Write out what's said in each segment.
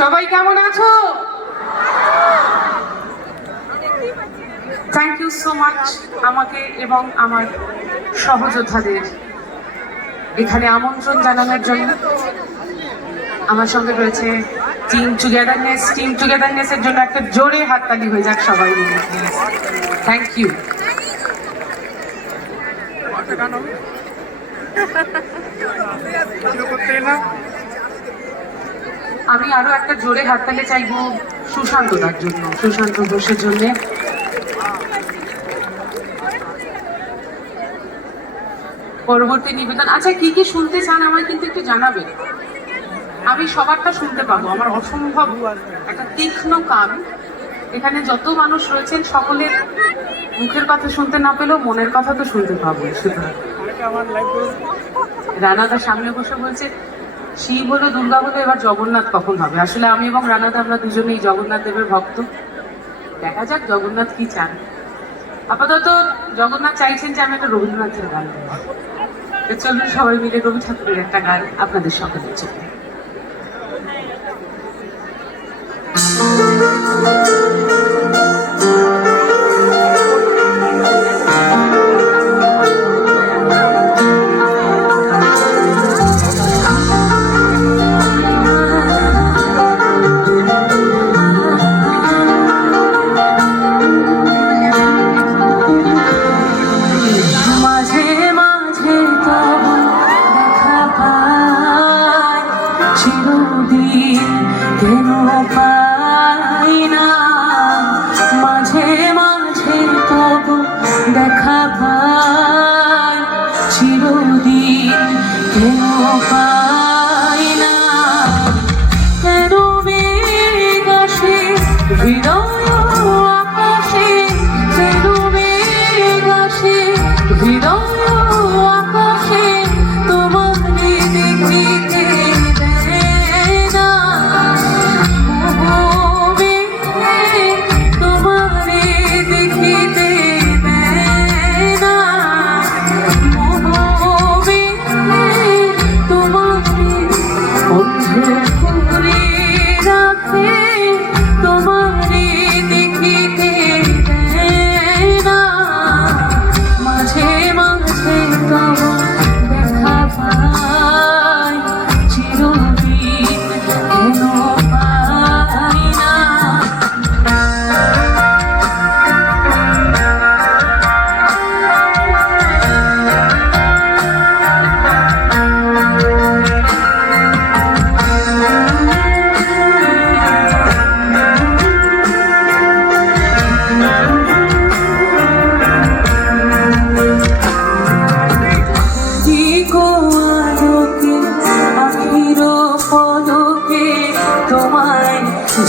সবাই কেমন আছো? থ্যাংক ইউ সো মাচ আমাকে এবং আমার সহযোদ্ধাদের এখানে আমন্ত্রণ জানানোর জন্য। আমার সঙ্গে রয়েছে টিম টুগেদারনেসের জন্য একটা জোরে হাততালি হয়ে যাক সবাই মিলে। Thank you. আমি আরো একটা জোরে হাততালি চাইবো সুশান্তদার জন্য, সুশান্ত ঘোষের জন্য। পরবর্তী নিবেদন, আচ্ছা কি কি শুনতে চান আমায় কিন্তু একটু জানাবেন, আমি সবারটা শুনতে পাবো। আমার অসম্ভব একটা তীক্ষ্ণ কান, এখানে যত মানুষ রয়েছেন সকলের মুখের কথা শুনতে না পেলেও মনের কথা তো শুনতে পাবো। সুতরাং রানাদার সামনে বসে বলছে শিব হলো, দুর্গা হলো, এবার জগন্নাথ কখন হবে। আসলে আমি এবং রানাদা আমরা দুজনেই জগন্নাথ দেবের ভক্ত। দেখা যাক জগন্নাথ কি চান। আপাতত জগন্নাথ চাইছেন যে আমি একটা রবীন্দ্রনাথের গান দেব। চলুন সবাই মিলে রবি ঠাকুরের একটা গান আপনাদের সকলের জন্য। কেন পাই না মাঝে মাঝে তবু দেখা পাই, চিরদিন কেন পাই না। কেন মেঘ আসে হৃদয় আকাশে, কেন মেঘ আসে হৃদয় আকাশে, তোমাকে দেখিতে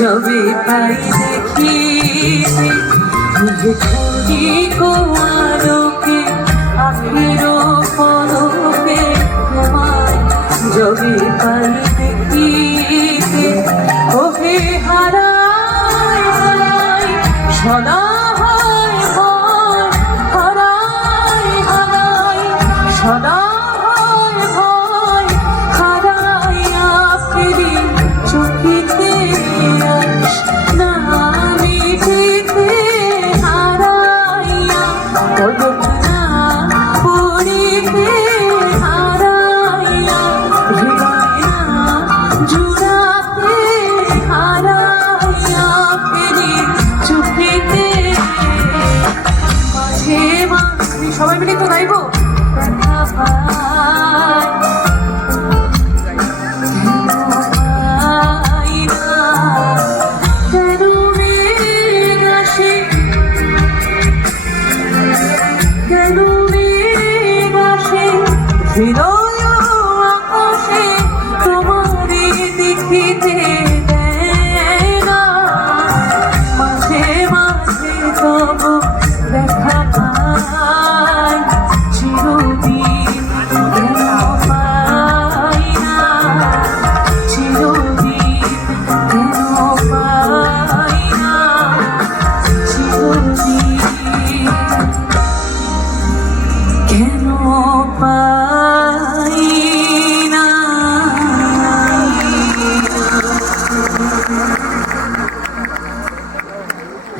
যবে পাই দেখিতে ঘড়ি কোয়ালোকে আখির পলকে, তোমায় যবে পাই দেখিতে ওহে হারাই হারাই সদা হয় ভয়, হারাই হারাই সদা হয় ভয়, হারাইয়া ফিরি চোখিতে না মিটিতে, হারাইয়া পদক না পড়িতে, হারাইয়া হৃদয় না জুড়াতে, হারাইয়া ফিরি চোখিতে মাঝে মাঝে। সবাই মিলে তো গাইবো। দেখা পাই হৃদয় আকাশে, তোমারে দেখিতে দেয় না মাঝে মাঝে তবু দেখা পাই, চিরদিন কেন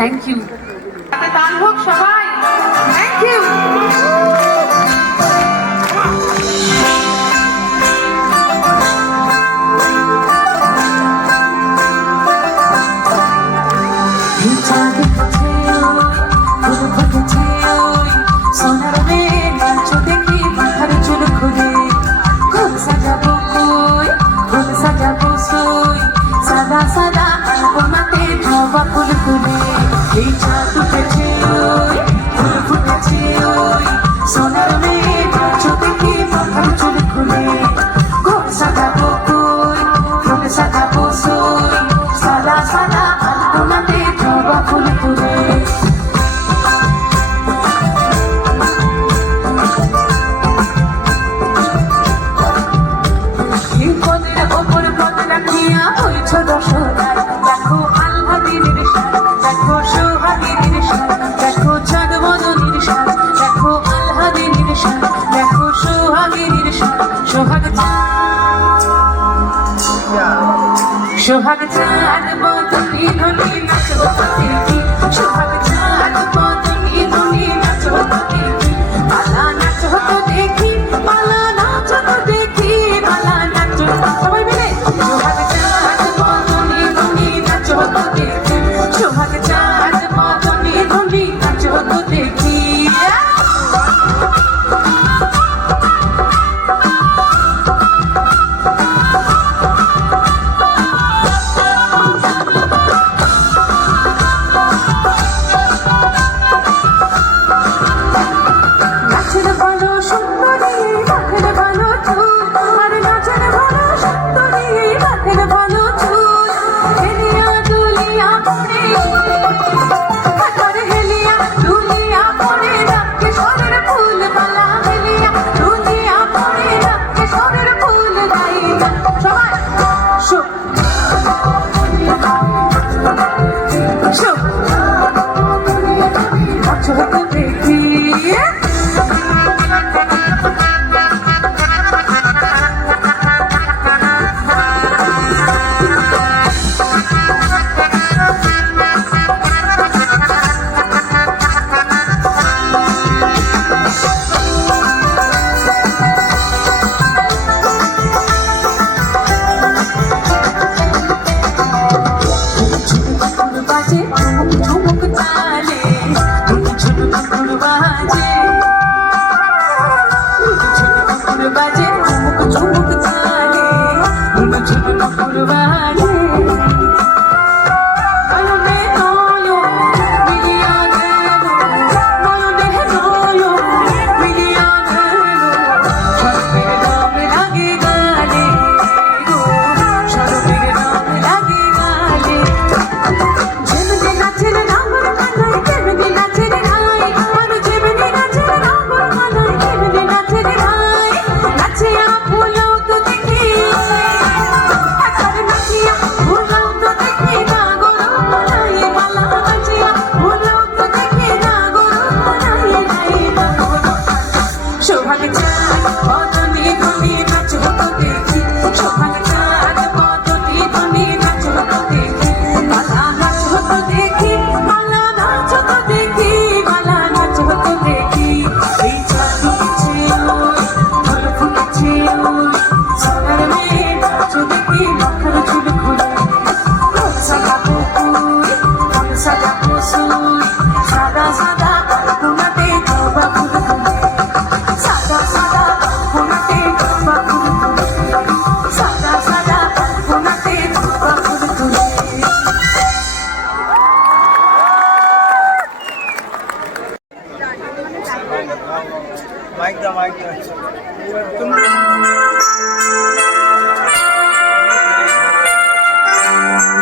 থ্যাংক ইউ। তাল হোক সবাই, থ্যাংক ইউ। সোনার মেয়ে নাচো দেখি মাথার চুল খুলে ফুল সাজাবো কই ফুল সাজাবো সই সাদা সাদা আলপনাতে জবা ফুল তুলে এই চাঁদ উঠেছে ওই ফুল ফুটেছে ওই সোনার মেয়ে নাচো দেখি মাথার চুল খুলে ফুল সাজাবো কই ফুল সাজাবো সই সাদা সাদা আলপনাতে জবা ফুল তুলে দেখো আল্লাদিনের সাজ দেখো সোহাগিনীর সাজ দেখো চাঁদ মদনের সাজ দেখো আল্লাদিনের সাজ দেখো সোহাগিনীর সাজ সোহাগ চাঁদ বদনি ধনি নাচো দেখি সোহাগ চাঁদ বদনি ধনি নাচো দেখি পালা নাচো তো দেখি পালা নাচো তো দেখি পালা নাচো সবাই মিলে সোহাগ চাঁদ বদনি ধনি নাচো তো দেখি সোহাগ চাঁদ বদনি ধনি নাচো তো দেখি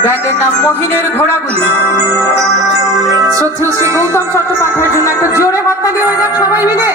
ব্যান্ডের নাম মহিনের ঘোড়াগুলি। শ্রদ্ধেয় শ্রী গৌতম চট্টোপাধ্যায়ের জন্য একটা জোরে হাততালি হয়ে যাক সবাই মিলে।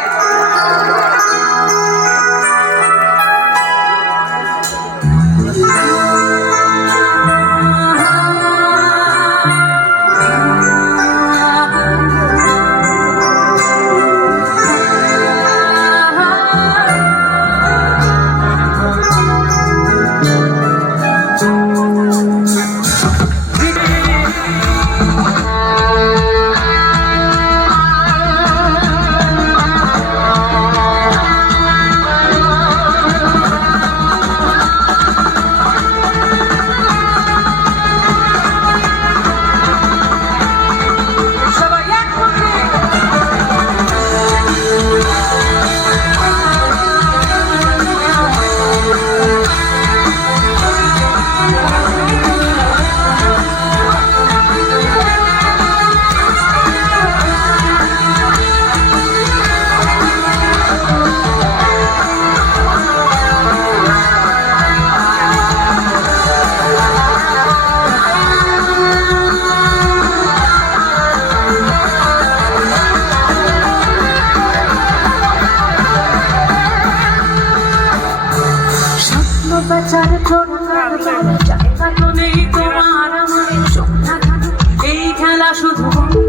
থাকো নেই তোমার আমার সন্ধ্যা থাকো এই খেলা শুধু বন্ধু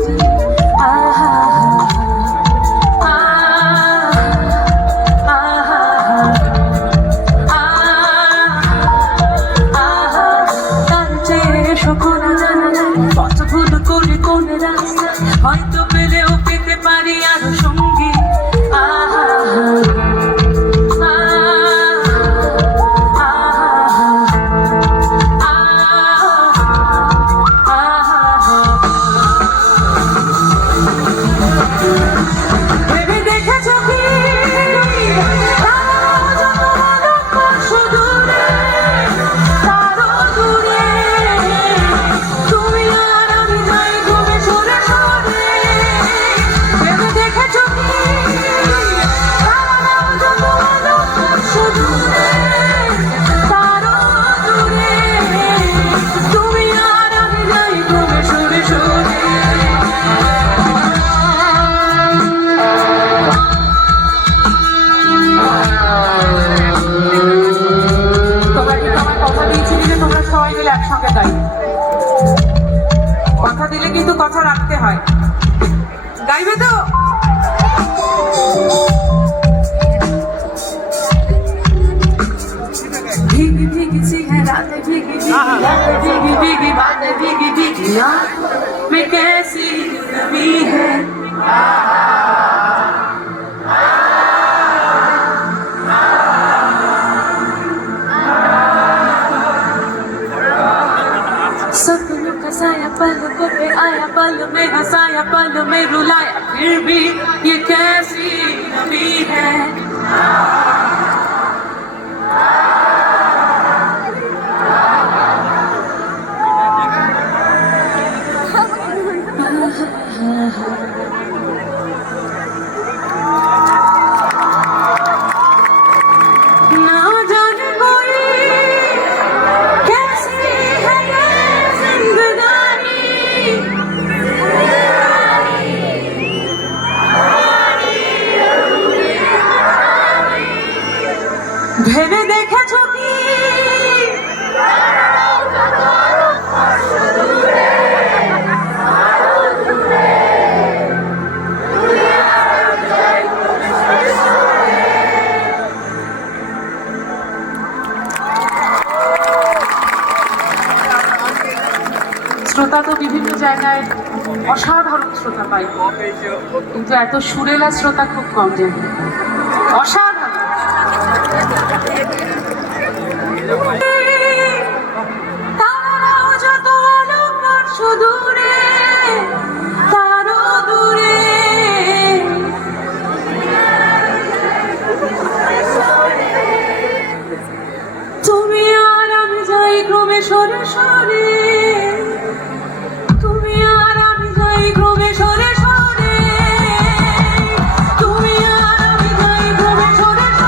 আহা হয়তো পেলেও পেতে পারি আরো সঙ্গী আহা ভেবে দেখেছো কি একসঙ্গে গাই কথা দিলে কিন্তু কথা রাখতে হয় গাইবে তো भीगी भीगी सी है रातें भीगी भीगी भीगी बातें भीगी भीगी में कैसी नमी है सपनों का साया पलकों पे आया पल में हंसाया पल में रुलाया फिर भी ये कैसी नमी है ভেবে দেখেছো কি শ্রোতা তো বিভিন্ন জায়গায় অসাধারণ শ্রোতা পাই কিন্তু এত সুরেলা শ্রোতা খুব কম যায় অসাধারণ তারাও যত আলোকবার সুদূরে তারও দূরে তুমি আর আমি যাই ক্রমে সরে সরে তুমি আর আমি যাই ক্রমে সরে সরে তুমি আর আমি যাই ক্রমে সরে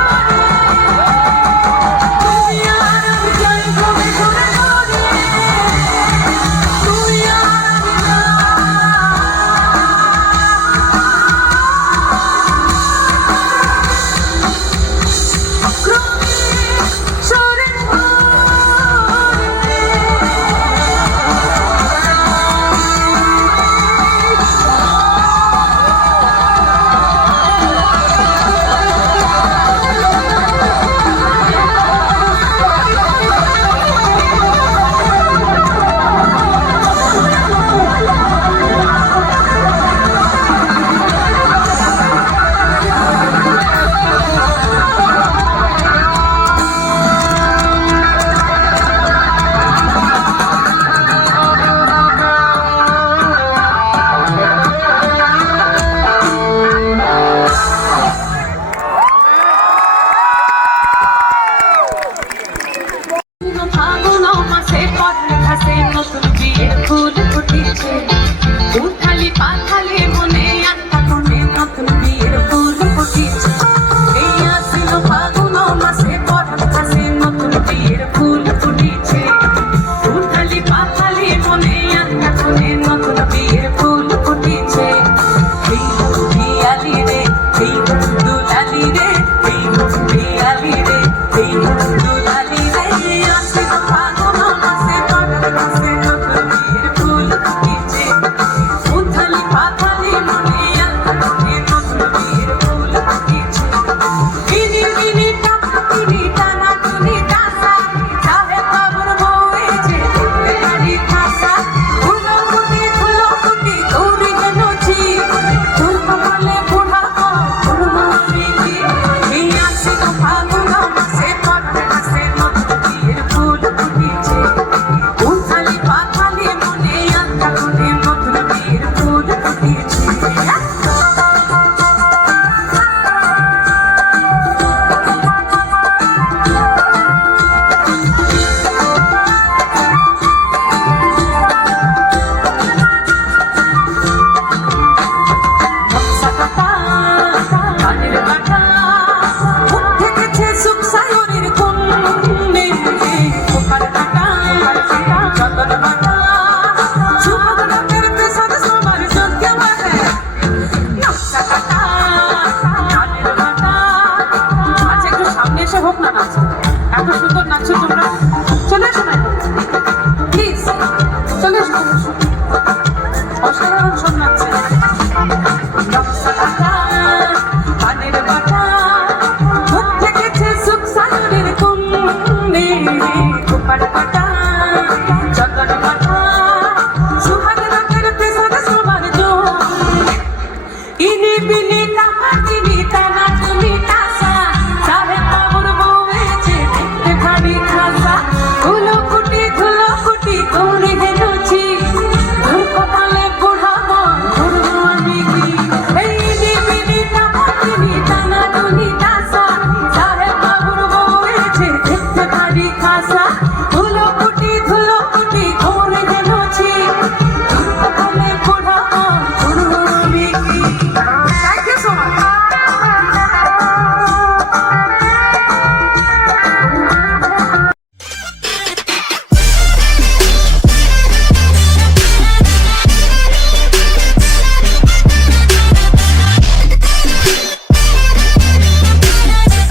নতুন বিয়ের ফুল ফুটেছে উথালি পাথালে মনে